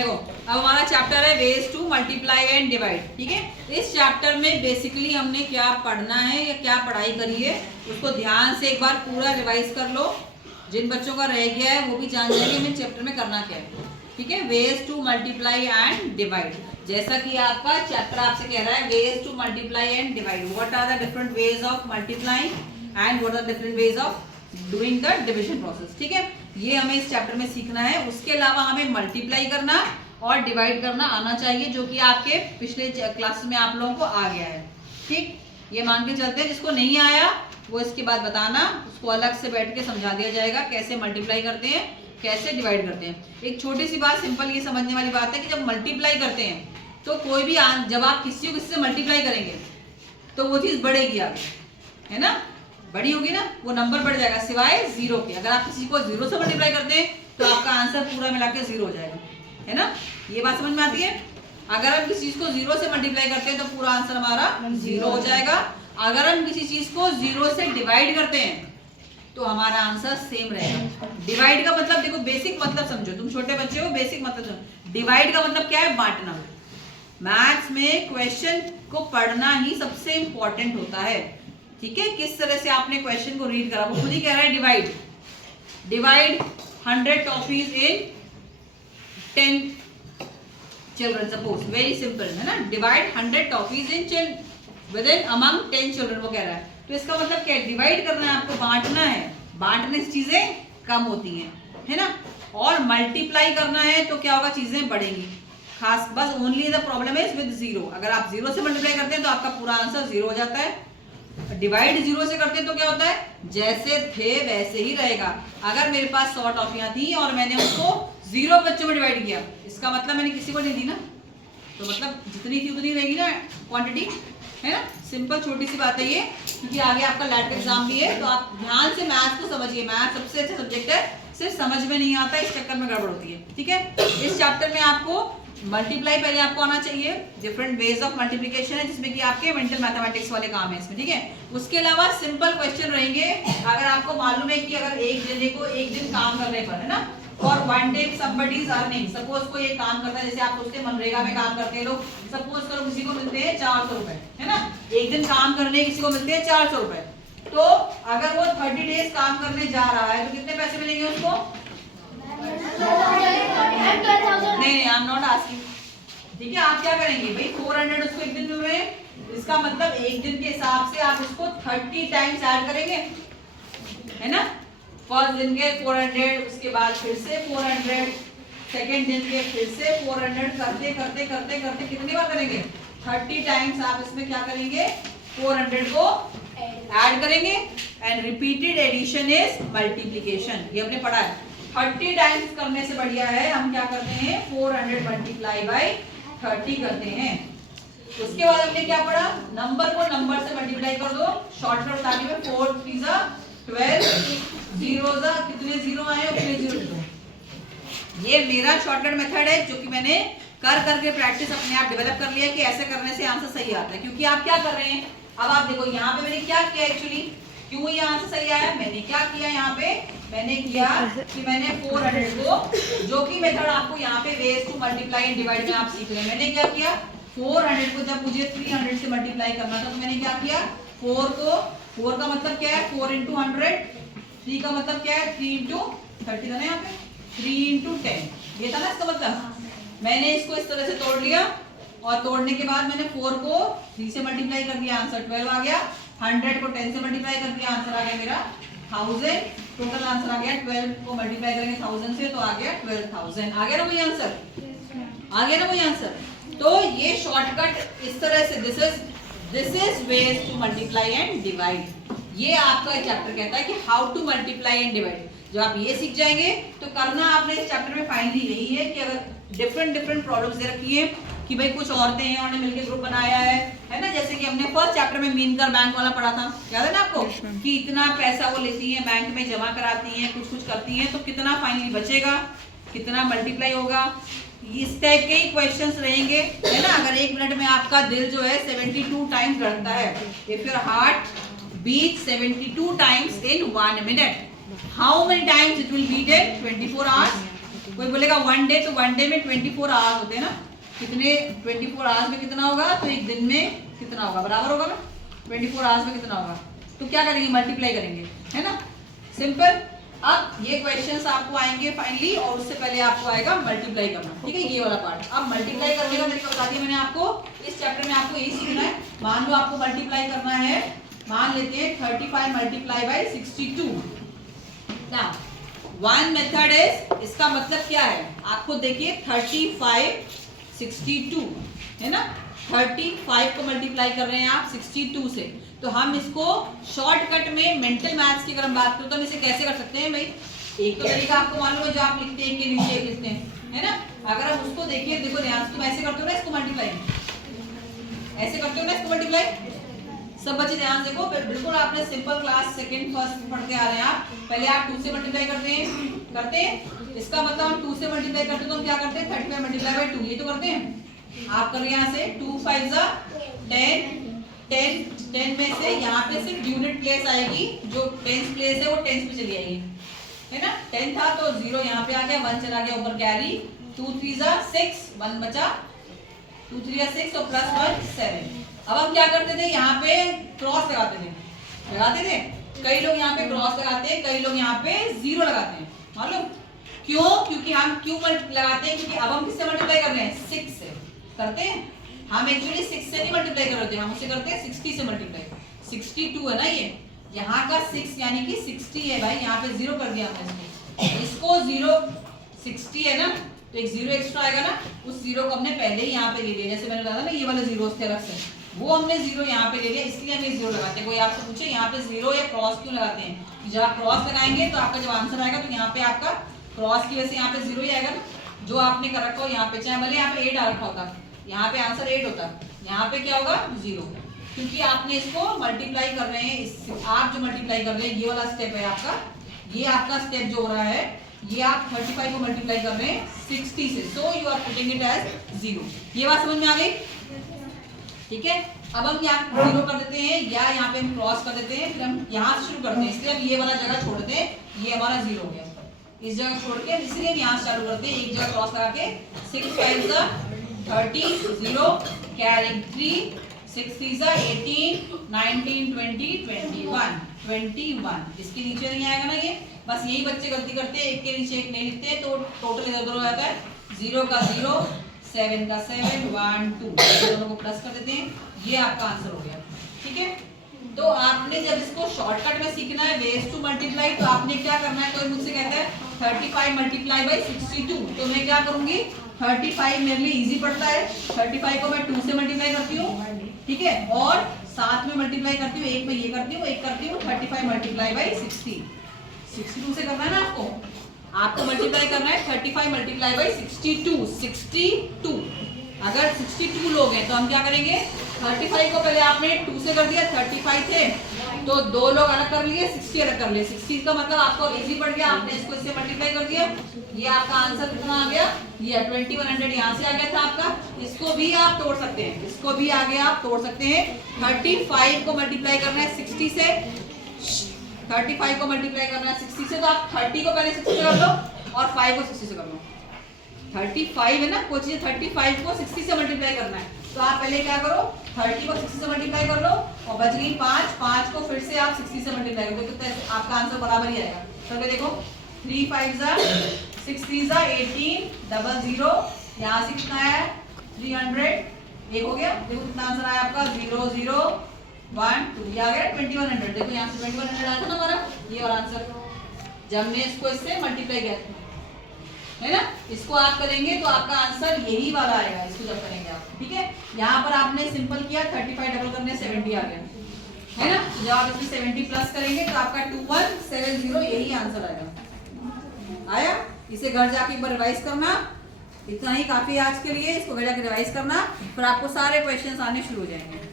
देखो अब हमारा चैप्टर है ways to multiply and divide. ठीक है, इस चैप्टर में बेसिकली हमने क्या पढ़ना है या क्या पढ़ाई करी है उसको ध्यान से एक बार पूरा रिवाइज कर लो। जिन बच्चों का रह गया है वो भी जान जाएंगे हमें चैप्टर में करना क्या है। ठीक है, ways to multiply and divide, जैसा कि आपका चैप्टर आपसे कह रहा है ways to multiply and divide, what are the different ways of multiplying and what are different ways of doing the division process. ठीक है, ये हमें इस चैप्टर में सीखना है। उसके अलावा हमें मल्टीप्लाई करना और डिवाइड करना आना चाहिए, जो कि आपके पिछले क्लास में आप लोगों को आ गया है। ठीक, ये मान के चलते हैं जिसको नहीं आया वो इसके बाद बताना, उसको अलग से बैठ के समझा दिया जाएगा कैसे मल्टीप्लाई करते हैं कैसे डिवाइड करते हैं। एक छोटी सी बात, सिंपल ये समझने वाली बात है कि जब मल्टीप्लाई करते हैं तो कोई भी जब आप किसी को किसी से मल्टीप्लाई करेंगे तो वो चीज बढ़ेगी आगे, है ना, बड़ी होगी ना, वो नंबर बढ़ जाएगा सिवाय जीरो के। अगर आप किसी को जीरो से मल्टीप्लाई करते हैं तो आपका आंसर पूरा मिला के जीरो हो जाएगा, है ना, ये बात समझ में आती है। अगर हम किसी चीज को जीरो से मल्टीप्लाई करते हैं तो पूरा आंसर हमारा जीरो हो जाएगा। अगर हम किसी चीज को जीरो से डिवाइड करते हैं तो हमारा आंसर सेम रहेगा। डिवाइड का मतलब देखो, बेसिक मतलब समझो, तुम छोटे बच्चे हो, बेसिक मतलब समझो। डिवाइड का मतलब क्या है, बांटना। मैथ्स में क्वेश्चन को पढ़ना ही सबसे इंपॉर्टेंट होता है। ठीक है, किस तरह से आपने क्वेश्चन को रीड करा, वो खुद ही कह रहा है डिवाइड। डिवाइड 100 टॉफीज इन 10 चिल्ड्रन, सपोज, वेरी सिंपल, है ना, डिवाइड 100 टॉफीज इन विदिन अमंग 10 चिल्ड्रन, वो कह रहा है। तो इसका मतलब क्या है, डिवाइड करना है, आपको बांटना है, बांटने से चीजें कम होती हैं, है ना। और मल्टीप्लाई करना है तो क्या होगा, चीजें बढ़ेंगी। खास बस only the problem is with zero. अगर आप जीरो से मल्टीप्लाई करते हैं तो आपका पूरा आंसर जीरो हो जाता है। डिवाइड जीरो से करते हैं तो क्या होता है, जैसे थे वैसे ही रहेगा। अगर मेरे पास 100 टॉफियां थी और मैंने उसको 0 बच्चों में डिवाइड किया, इसका मतलब मैंने किसी को नहीं दी ना, तो मतलब जितनी थी उतनी रहेगी ना क्वांटिटी, है ना। सिंपल छोटी सी बात है ये, क्योंकि आगे आपका लैट का एग्जाम भी है, तो आप ध्यान से मैथ्स को समझिए। मैथ्स सबसे अच्छा सब्जेक्ट है, सिर्फ समझ में नहीं आता, इस चक्कर में गड़बड़ होती है। ठीक है, इस चैप्टर में आपको मल्टीप्लाई पहले आपको आना चाहिए, डिफरेंट वेज ऑफ मल्टीप्लिकेशन है जिसमें कि आपके मेंटल मैथमेटिक्स वाले काम है इसमें। ठीक है, उसके अलावा सिंपल क्वेश्चन रहेंगे। अगर आपको मालूम है कि अगर एक जने को एक दिन काम करने पर, है ना, और 1 day somebody is earning, suppose कोई एक काम करता है, जैसे आप सोचते हैं मनरेगा में काम करते हैं लोग, सपोज करो किसी को मिलते हैं 400 रुपए, है ना, एक दिन काम करने किसी को मिलते हैं 400 रुपए। तो अगर वो 30 डेज काम करने जा रहा है तो कितने पैसे मिलेंगे उसको? नहीं, आई एम नॉट आस्किंग। ठीक है, आप क्या करेंगे भाई, 400 उसको एक दिन मिल रहे हैं, इसका मतलब एक दिन के हिसाब से आप उसको 30 टाइम्स ऐड करेंगे, है ना। फर्स्ट दिन के 400, उसके बाद फिर से 400, सेकेंड दिन के फिर से 400, करते करते करते करते कितनी बार करेंगे, 30 टाइम्स आप इसमें क्या करेंगे, 400 को ऐड करेंगे। And repeated addition is multiplication, ये हमने पढ़ा है। 30 टाइम्स करने से बढ़िया है हम क्या करते हैं, 400 मल्टीप्लाई बाई 30 करते हैं। उसके बाद हमने क्या पढ़ा, नंबर को नंबर से मल्टीप्लाई कर दो, शॉर्टकट बता दी मैं, 4 3 जा 12, जीरो जा कितने जीरो आए उतने जीरो। ये मेरा शॉर्टकट मेथड है जो कि मैंने कर करके प्रैक्टिस अपने आप डेवलप कर लिया कि ऐसे करने से आंसर सही आता है। क्योंकि आप क्या कर रहे हैं, अब आप देखो यहाँ पे मैंने क्या किया एक्चुअली, क्यों ये आंसर सही आया, मैंने क्या किया यहाँ पे, मैंने किया कि मैंने 400 को, जो कि मेथड आपको यहाँ पे veg to multiply and divide में आप सीख रहे हैं, मैंने क्या किया, 400 को जब मुझे 300 से मल्टीप्लाई करना था तो मैंने क्या किया, 4 का मतलब क्या है, 4 × 100, 3 का मतलब क्या है, 3 × 30 था ना, यहाँ पे 3 × 10, ये था ना इसका मतलब। मैंने इसको इस तरह से तोड़ लिया और तोड़ने के बाद मैंने 4 को 3 से मल्टीप्लाई कर दिया, आंसर 12 आ गया। 100 को 10 से मल्टीप्लाई कर दिया, आंसर आ गया मेरा 1000। टोटल आंसर आ गया 12 को मल्टीप्लाई करेंगे 1000 से तो आ गया 12000। आ गया ना वही आंसर, आ गया ना वही आंसर। तो ये शॉर्टकट इस तरह से, this is veg to multiply and divide. ये आपका चैप्टर कहता है कि how to multiply and divide. जब आप ये सीख जाएंगे तो करना आपने इस चैप्टर में फाइनली यही है कि अगर डिफरेंट प्रॉब्लम्स दे रखी है कि भाई कुछ औरतें हैं, उन्होंने मिलकर ग्रुप बनाया है ना, जैसे कि हमने फर्स्ट चैप्टर में मीनकर बैंक वाला पढ़ा था, याद है ना आपको, कि इतना पैसा वो लेती है, बैंक में जमा कराती हैं, कुछ करती हैं, तो कितना फाइनली बचेगा, कितना मल्टीप्लाई होगा, इस टाइप के ही क्वेश्चंस रहेंगे, है ना। अगर 1 मिनट में आपका दिल जो है 72 टाइम्स धड़कता है, if your heart beats 72 times in 1 minute, how many times it will beat in 24 hours? कोई बोलेगा 1 डे, तो 1 डे में 24 आवर्स होते हैं ना, कितने 24 आवर्स में कितना होगा, तो एक दिन में कितना होगा, बराबर होगा ना 24 आवर्स में कितना होगा। तो क्या करेंगे, मल्टीप्लाई करेंगे, है ना, सिंपल। अब ये क्वेश्चंस आपको आएंगे फाइनली, और उससे पहले आपको आएगा मल्टीप्लाई करना, ठीक है, ये वाला पार्ट। अब मल्टीप्लाई करने का तरीका बता दिया मैंने आपको, इस चैप्टर में आपको यही सीखना है। मान लो आपको मल्टीप्लाई करना है, मान लेते हैं 35 multiply by 62। Now one method is, इसका मतलब क्या है, आपको देखिए 35 62 है ना, 35 को मल्टीप्लाई कर रहे हैं आप 62 से, तो हम इसको शॉर्टकट में मेंटल मैथ्स की अगर हम बात करें तो हम इसे कैसे कर सकते हैं भाई। एक तो तरीका आपको मालूम है जो आप लिखते हैं, एक के नीचे एक लिखते हैं, है ना। अगर हम उसको देखिए, देखो ध्यान से, तुम ऐसे करते हो ना इसको मल्टीप्लाई, ऐसे करते हो ना इसको मल्टीप्लाई। सब बच्चे ध्यान से देखो, बिल्कुल आपने सिंपल क्लास सेकंड फर्स्ट पढ़ते आ रहे हैं आप। पहले आप 2 से मल्टीप्लाई करते हैं, इसका मतलब हम 2 से मल्टीप्लाई करते हैं तो हम क्या करते हैं 35 मल्टीप्लाई बाई 2, ये तो करते हैं। आप कर यहाँ से 2 5 10 में से यहाँ पे सिर्फ यूनिट प्लेस आएगी, जो टेंस प्लेस है वो टेंस पे चली आएगी, है ना। 10 था तो 0 यहाँ पे आ गया, 1 चला गया ऊपर कैरी, 2 3 6 1 बचा, 2 3 6 और प्लस 1 7। अब हम क्या करते थे, यहाँ पे क्रॉस लगाते थे। कई लोग यहाँ पे क्रॉस लगाते हैं, कई लोग यहाँ पे 0 लगाते हैं, मालूम क्यों, क्योंकि हम क्यों लगाते हैं, क्योंकि अब हम किससे मल्टीप्लाई कर रहे हैं 6 से करते हैं। हम एक्चुअली 6 से नहीं मल्टीप्लाई कर रहे थे, हम उसे करते हैं 60 से मल्टीप्लाई। 62 है ना ये, यहाँ का 6 यानी कि 60 है भाई, यहाँ पे 0 कर दिया हमने इसको 0 60 है ना, तो एक 0 एक्स्ट्रा आएगा ना, उस 0 को हमने पहले ही यहाँ पे ले लिया। जैसे मैंने बताया ना ये वाले 0 थे अलग से, वो हमने 0 यहाँ पे ले लिया, इसलिए हम 0 लगाते हैं। कोई आपसे पूछे यहाँ पे 0 या क्रॉस क्यों लगाते हैं, जब आप क्रॉस लगाएंगे तो आपका जब आंसर आएगा तो यहाँ पे आपका क्रॉस की वजह से यहाँ पे 0 ही आएगा ना, जो आपने कर रखा हो यहाँ पे, चाहे भले यहाँ पे 8 आ रखा होता, यहाँ पे आंसर 8 होता, यहाँ पे क्या होगा 0, क्योंकि आपने इसको मल्टीप्लाई कर रहे हैं। आप जो मल्टीप्लाई कर रहे हैं ये वाला स्टेप है आपका, ये आपका स्टेप जो हो रहा है, ये आप 35 को मल्टीप्लाई कर रहे हैं 60 से, so you are putting it as 0। ये बात समझ में आ गई, ठीक है। अब हम यहाँ 0 कर देते हैं, या यहाँ पे हम क्रॉस कर देते हैं, फिर हम यहाँ से शुरू करते हैं, इसलिए हम ये वाला जगह छोड़ देते हैं, ये हमारा 0 हो गया, इस जगह छोड़ के, इसलिए हम यहाँ से चालू करते हैं, एक जगह क्रॉस लगा के 6 5 30 0 कैरी 3 6 3 18 19 20 21, इसके नीचे नहीं आएगा ना ये। बस यही बच्चे गलती करते हैं, एक के नीचे एक नहीं लिखते हैं, तो टोटल इधर उधर हो जाता है। 0 का 0 7 का 7 1 2, दोनों को प्लस कर देते हैं, ये आपका आंसर हो गया, ठीक है। तो आपने जब इसको शॉर्टकट में सीखना है वेज टू मल्टीप्लाई, तो आपने क्या करना है, कोई मुझसे कहता है 35 मल्टीप्लाई बाई 62, तो मैं क्या करूंगी, 35 मेरे लिए इजी पड़ता है, 35 को मैं 2 से मल्टीप्लाई करती हूँ, ठीक है, और साथ में मल्टीप्लाई करती हूँ, एक में ये करती हूँ, एक करती हूँ 35 मल्टीप्लाई बाई 60, 62 से करना है ना आपको मल्टीप्लाई करना है 35 मल्टीप्लाई बाई 62। अगर 62 लोग हैं तो हम क्या करेंगे, 35 को पहले आपने 2 से कर दिया, 35 थे तो 2 लोग अलग कर लिए, 60 अलग कर लिए। 60 का मतलब आपको इजी पड़ गया, आपने इसको इससे मल्टीप्लाई कर दिया, ये आपका आंसर कितना आ गया, ये 2100 यहाँ से आ गया था आपका। इसको भी आप तोड़ सकते हैं, इसको भी आगे आप तोड़ सकते हैं। 35 को मल्टीप्लाई करना है 60 से, 35 को मल्टीप्लाई करना है 60 से, तो आप 30 को पहले 60 से कर लो और 5 को 60 से कर लो। 35 है ना, कोई चीज 35 को 60 से मल्टीप्लाई करना है, तो आप पहले क्या करो 30 को 60 से मल्टीप्लाई कर लो, और बच गई 5 को फिर से आप 60 से मल्टीप्लाई कर दो, तो आपका आंसर बराबर ही आएगा। तो देखो 3 5 6 3 18 00, यहाँ से कितना है 300, एक हो गया। देखो कितना आंसर आया आपका 0 0 1 2, ये आ गया 2100। देखो यहाँ से 2100 आया था ना हमारा ये वाला आंसर, जब मैं इसको इससे मल्टीप्लाई किया है ना, इसको आप करेंगे तो आपका आंसर यही वाला आएगा, इसको जब करेंगे आप, ठीक है। यहाँ पर आपने सिंपल किया, 35 डबल करने 70 आ गया, है ना। जब आप इसमें 70 प्लस करेंगे तो आपका 2170 यही आंसर आएगा। आया, इसे घर जाके एक बार रिवाइज करना, इतना ही काफी है आज के लिए। इसको घर जाके रिवाइज करना, फिर आपको सारे क्वेश्चंस आने शुरू हो जाएंगे।